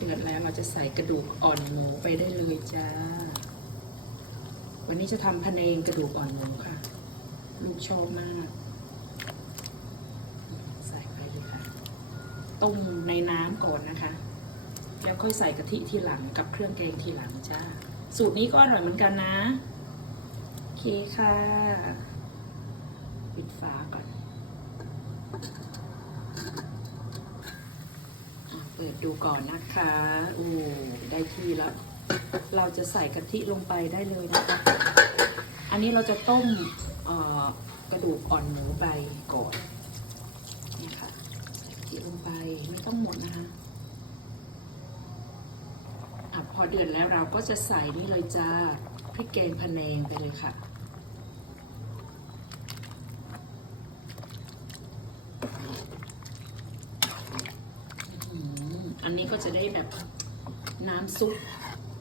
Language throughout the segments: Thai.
เราจะใส่กระดูกอ่อนหมูไปได้เลยจ้า วันนี้จะทำพะเนงกระดูกอ่อนหมูค่ะ ลูกชอบมาก ใส่ไปเลยค่ะ ต้มในน้ำก่อนนะคะ แล้วค่อยใส่กะทิทีหลังกับเครื่องแกงทีหลังจ้า สูตรนี้ก็อร่อยเหมือนกันนะ โอเคค่ะ ปิดฝาก่อนอะเปิดดูก่อนนะคะโอ้ได้ที่แล้ว เราจะใส่กะทิลงไปได้เลยนะคะ อันนี้เราจะต้มกระดูกอ่อนหมูไปก่อนเนี่ยค่ะใส่กะทิลงไปไม่ต้องหมดนะคะอะพอเดือดแล้วเราก็จะใส่นี่เลยจ้าพริกแกงพะแนงไปเลยค่ะ อันนี้ก็จะได้แบบน้ำซุป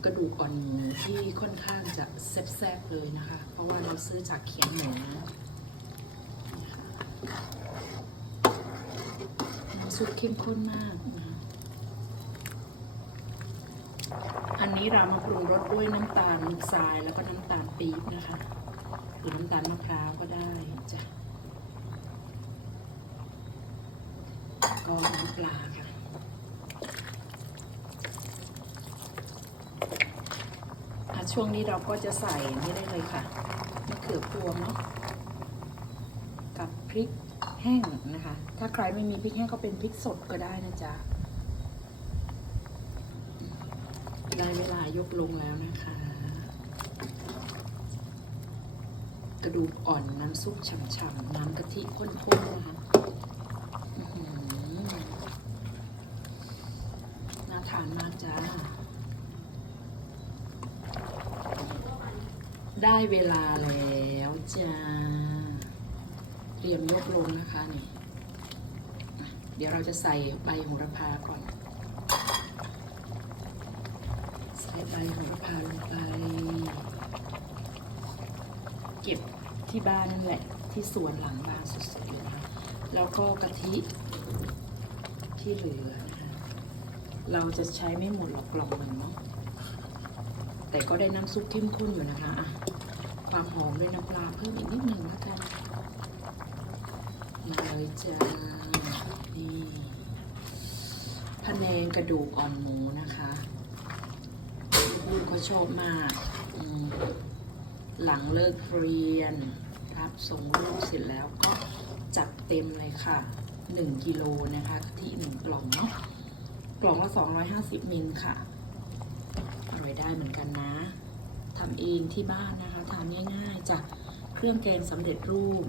กระดูกอ่อนหมูที่ค่อนข้างจะแซ่บๆเลยนะคะ เพราะว่าเราซื้อจากเขียงหมูนะน้ำซุปเข้มข้นมากนะคะอันนี้เรามาปรุงรสด้วยน้ำตาลทรายแล้วก็น้ำตาลปี๊บนะคะ หรือน้ำตาลมะพร้าวก็ได้จ้ะก็น้ำปลาค่ะ อะ ช่วงนี้เราก็จะใส่นี่ได้เลยค่ะมะเขือพวงเนาะกับพริกแห้งนะคะ ถ้าใครไม่มีพริกแห้งก็เป็นพริกสดก็ได้นะจ๊ะได้เวลายกลงแล้วนะคะ กระดูกอ่อนน้ำซุปฉ่ำๆน้ำกะทิข้นๆนะคะน่าทานมากจ้า ได้เวลาแล้วจ้า เตรียมยกลงนะคะนี่ เดี๋ยวเราจะใส่ใบโหระพาก่อน ใส่ใบโหระพาลงไป เก็บที่บ้านนั่นแหละ ที่สวนหลังบ้านสุดๆเลยนะแล้วก็กะทิที่เหลือนะคะเราจะใช้ไม่หมดหรอกกล่องหนึ่งเนาะ แต่ก็ได้น้ำซุปเข้มข้นอยู่นะคะอะความหอมด้วยน้ำปลาเพิ่มอีกนิดหนึ่งแล้วกันมาเลยจ้านี่พะแนงกระดูกอ่อนหมูนะคะลูกเขาชอบมากมหลังเลิกเรียนรับส่งลูกเสร็จแล้วก็จัดเต็มเลยค่ะ 1 กิโลนะคะกะทิหนึ่งกล่องเนาะกล่องละ 250มิลค่ะ อร่อยได้เหมือนกันนะทำเองที่บ้านนะคะทานง่ายๆจากเครื่องแกงสำเร็จรูป